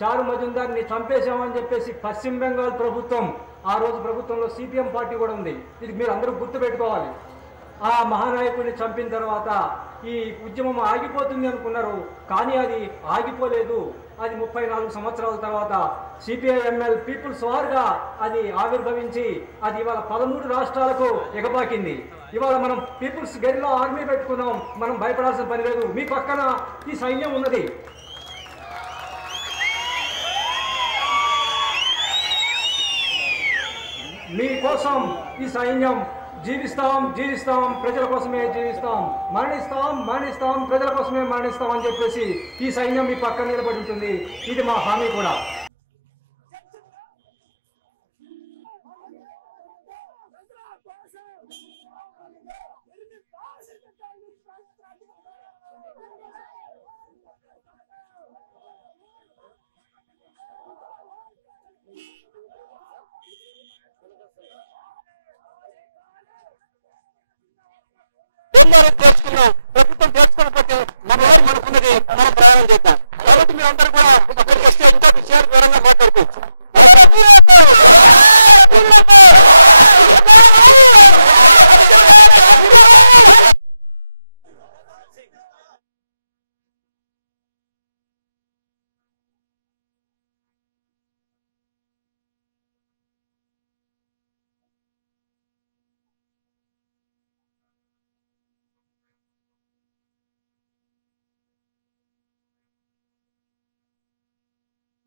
చారు మజుందార్ని చంపేశామని చెప్పేసి పశ్చిమ బెంగాల్ ప్రభుత్వం, ఆ రోజు ప్రభుత్వంలో సిపిఎం పార్టీ కూడా ఉంది, ఇది మీరు అందరూ గుర్తుపెట్టుకోవాలి. ఆ మహానాయకుడిని చంపిన తర్వాత ఈ ఉద్యమం ఆగిపోతుంది అనుకున్నారు, కానీ అది ఆగిపోలేదు. అది 34 సంవత్సరాల తర్వాత సిపిఐఎంఎల్ పీపుల్స్ వార్గా అది ఆవిర్భవించి అది ఇవాళ 13 రాష్ట్రాలకు ఎగబాకింది. ఇవాళ మనం పీపుల్స్ గెరిల్లా ఆర్మీ పెట్టుకున్నాం, మనం భయపడాల్సిన పని లేదు. మీ పక్కన ఈ సైన్యం ఉన్నది. మీకోసం ఈ సైన్యం జీవిస్తాం, ప్రజల కోసమే జీవిస్తాం, మరణిస్తాం, ప్రజల కోసమే మరణిస్తాం అని చెప్పేసి ఈ సైన్యం మీ పక్కన నిలబడి ఉంటుంది. ఇది మా హామీ కూడా. One more